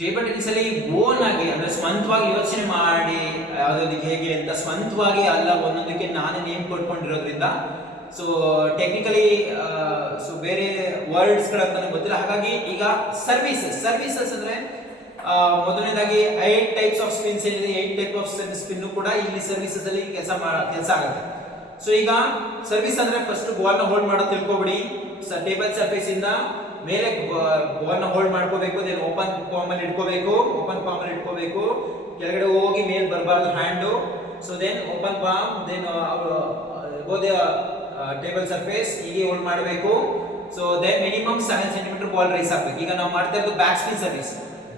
Table tennis ಅಲ್ಲಿ own ಆಗಿ ಅಂದ್ರೆ ಸ್ವಂತವಾಗಿ ಯೋಚನೆ ಮಾಡಿ ಯಾವ್ದಕ್ಕೆ ಹೇಗೆ ಅಂತ ಸ್ವಂತವಾಗಿ ಅಲ್ಲ ಒಂದೊಂದಕ್ಕೆ ನಾನೇ ನೇಮ್ ಕೊಟ್ಕೊಂಡಿರೋದ್ರಿಂದ ಸೊ ಟೆಕ್ನಿಕಲಿ ಸೊ ಬೇರೆ ವರ್ಡ್ಸ್ ಗಳಂತ ಗೊತ್ತಿಲ್ಲ. ಹಾಗಾಗಿ ಈಗ ಸರ್ವಿಸಸ್ ಅಂದ್ರೆ ಮೊದಲನೇದಾಗಿ 8 ಟೈಪ್ಸ್ ಆಫ್ ಸ್ಪಿನ್ಸ್ ಇದೆ. 8 ಟೈಪ್ ಆಫ್ ಸ್ಪಿನ್ ಕೂಡ ಇಲ್ಲಿ ಸರ್ವಿಸಸ್ ಅಲ್ಲಿ ಕೆಲಸ ಆಗುತ್ತೆ. ಸೊ ಈಗ ಸರ್ವಿಸ್ ಅಂದ್ರೆ ಫಸ್ಟ್ ಬಾಲ್ ನ ಹೋಲ್ಡ್ ಮಾಡೋದು ತಿಳ್ಕೊಬಿಡಿ. ಟೇಬಲ್ ಸರ್ಫೇಸ್ ಇಂದ ಮೇಲೆ ಬಾಲ್ ನ ಹೋಲ್ಡ್ ಮಾಡ್ಕೋಬೇಕು, ದೆನ್ ಓಪನ್ ಪಾಮ್ ಅಲ್ಲಿ ಇಟ್ಕೋಬೇಕು, ಕೆಳಗಡೆ ಹೋಗಿ ಮೇಲೆ ಬರಬಾರ್ದು hand. So then open palm, then table surface ಹೀಗೆ ಹೋಲ್ಡ್ ಮಾಡಬೇಕು. So then minimum 7 centimetre ball raise ಆಗಬೇಕು. ಈಗ ನಾವು ಮಾಡ್ತಾ ಇರೋದು back spin service,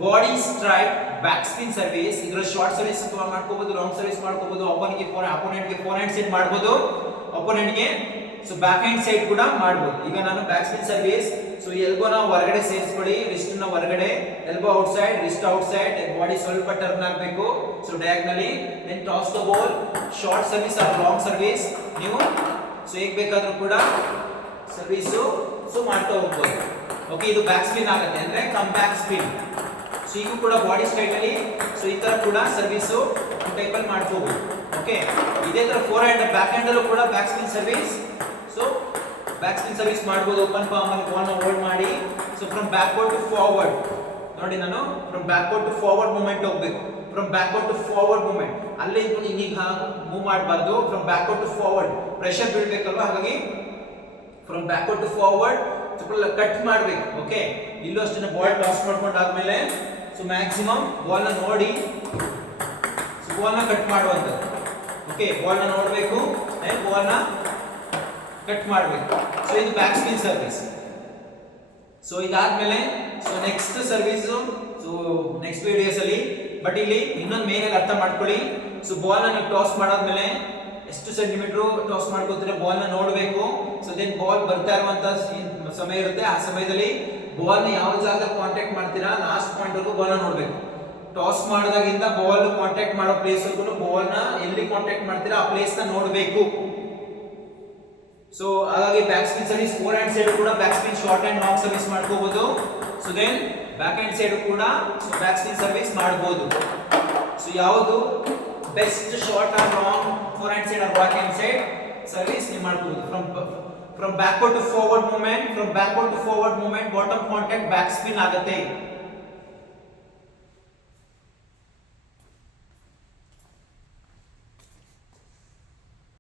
body strike back spin service. ಇದರ ಶಾರ್ಟ್ ಸರ್ವಿಸ್ ಮಾಡ್ಕೋಬಹುದು, ಲಾಂಗ್ ಸರ್ವಿಸ್ ಮಾಡ್ಕೋಬಹುದು, ಅಪೋನೆಂಟ್ ಗೆ ಫೋರ್ ಹ್ಯಾಂಡ್ ಸೈಡ್ ಮಾಡಬಹುದು, ಅಪೋನೆಂಟ್ ಗೆ ಸೊ ಬ್ಯಾಕ್ ಹ್ಯಾಂಡ್ ಸೈಡ್ ಕೂಡ ಮಾಡಬಹುದು. ಈಗ ನಾನು ಬ್ಯಾಕ್ ಸ್ಪಿನ್ ಸರ್ವಿಸ್, ಸೊ ಎಲ್ಬೋನ ಹೊರಗಡೆ ಸೇರಿಸ್ಕೊಳ್ಳಿ, ರಿಸ್ಟ್ ನ ಹೊರಗಡೆ, elbow out side, wrist outside, body ಸ್ವಲ್ಪ ಟರ್ನ್ ಆಗಬೇಕು. So diagonally, then toss the ball. Short service or long service ನೀವು ಸೊ ಹೇಗೆ ಬೇಕಾದ್ರೂ ಕೂಡ ಸರ್ವಿಸ್ ಸೊ ಮಾಡ್ತಾ ಹೋಗ್ಬೋದು. ಓಕೆ, ಇದು ಬ್ಯಾಕ್ ಸ್ಪಿನ್ ಆಗುತ್ತೆ ಅಂದ್ರೆ ಕಮ್ ಬ್ಯಾಕ್ ಸ್ಪಿನ್. ಸೊ ಈಗ ಕೂಡ ಬಾಡಿ ಸ್ಟ್ರೈಟ್ ಅಲ್ಲಿ ಸೊ ಈ ತರ ಕೂಡ ಸರ್ವಿಸ್ ಟೈಪ್ ಅಲ್ಲಿ ಮಾಡ್ಕೋಬಹುದು. ಓಕೆ, ಇದೇ ತರ ಫೋರ್ ಹ್ಯಾಂಡ್ ಬ್ಯಾಕ್ ಹ್ಯಾಂಡ್ ಅಲ್ಲೂ ಕೂಡ back spin service. So back spin service ಮಾಡಬಹುದು. ಓಪನ್ ಪಾಮ್ ಅಲ್ಲಿ ಬಾಲ್ ನ ಹೋಲ್ಡ್ ಮಾಡಿ, so from backward to forward ನೋಡಿ, ನಾನು from backward to forward movement ಹೋಗಬೇಕು. From backward to forward movement, ಅಲ್ಲೇ ಇದ್ಕೊಂಡು ಈಗ ಮೂವ್ ಮಾಡಬಾರ್ದು. From backward to forward pressure ಬೀಳ್ಬೇಕಲ್ವಾ, ಹಾಗಾಗಿ from backward to forward cut ಮಾಡಬೇಕು. ಓಕೆ, ಇಲ್ಲೂ ಅಷ್ಟೇ ಬಾಲ್ ಟಾಸ್ ಮಾಡ್ಕೊಂಡಾದ್ಮೇಲೆ ಸೊ ಮ್ಯಾಕ್ಸಿಮಮ್ ಬಾಲ್ ನ ನೋಡಿ ಸೊ ಬಾಲ್ ನ ಕಟ್ ಮಾಡುವಂಥದ್ದು. ಓಕೆ, ಬಾಲ್ ನ ನೋಡಬೇಕು, ಬಾಲ್ ನ ಕಟ್ ಮಾಡಬೇಕು. ಸೊ ಇದು ಬ್ಯಾಕ್ ಸ್ಪಿನ್ ಸರ್ವಿಸ್. ಸೊ ಇದಾದ್ಮೇಲೆ so next service so next videos ಅಲ್ಲಿ, ಬಟ್ ಇಲ್ಲಿ ಇನ್ನೊಂದು ಮೇನ್ ಆಗಿ ಅರ್ಥ ಮಾಡ್ಕೊಳ್ಳಿ. ಸೊ ಬಾಲ್ ನ ನೀವು ಟಾಸ್ ಮಾಡಾದ್ಮೇಲೆ ಎಷ್ಟು ಸೆಂಟಿಮೀಟರ್ ಟಾಸ್ ಮಾಡ್ಕೋತೀರಾ ಬಾಲ್ ನ ನೋಡಬೇಕು. ಸೊ ದೆನ್ ಬಾಲ್ ಬರ್ತಾ ಇರುವಂತ ಸಮಯ ಇರುತ್ತೆ, ಆ ಸಮಯದಲ್ಲಿ ಬಾಲ್ ನ ಯಾವ ಜಾಗದಲ್ಲಿ ಕಾಂಟ್ಯಾಕ್ಟ್ ಮಾಡ್ತೀರಾ ಲಾಸ್ಟ್ ಪಾಯಿಂಟ್ ವರೆಗೂ ಬಾಲ್ ನ ನೋಡಬೇಕು. ಟಾಸ್ ಮಾಡಿದಾಗಿಂದ ಬಾಲ್ ಕಾಂಟ್ಯಾಕ್ಟ್ ಮಾಡೋ ಪ್ಲೇಸ್ ವರೆಗೂ ಬಾಲ್ ನ ಎಲ್ಲಿ ಕಾಂಟ್ಯಾಕ್ಟ್ ಮಾಡ್ತೀರಾ ಆ ಪ್ಲೇಸ್ ನ ನೋಡಬೇಕು. ಸೊ ಹಾಗಾಗಿ back spin service forehand side ಕೂಡ back spin short and long service ಮಾಡ್ಕೋಬಹುದು. So then backhand side ಕೂಡ ಸೊ ಬ್ಯಾಕ್ ಸ್ಪಿನ್ ಸರ್ವಿಸ್ ಮಾಡಬಹುದು. ಸೊ ಯಾವುದು best short or long forehand side or backhand side service ನೀವು ಮಾಡಬಹುದು. From backward to forward movement, bottom contact back spin ಆಗುತ್ತೆ.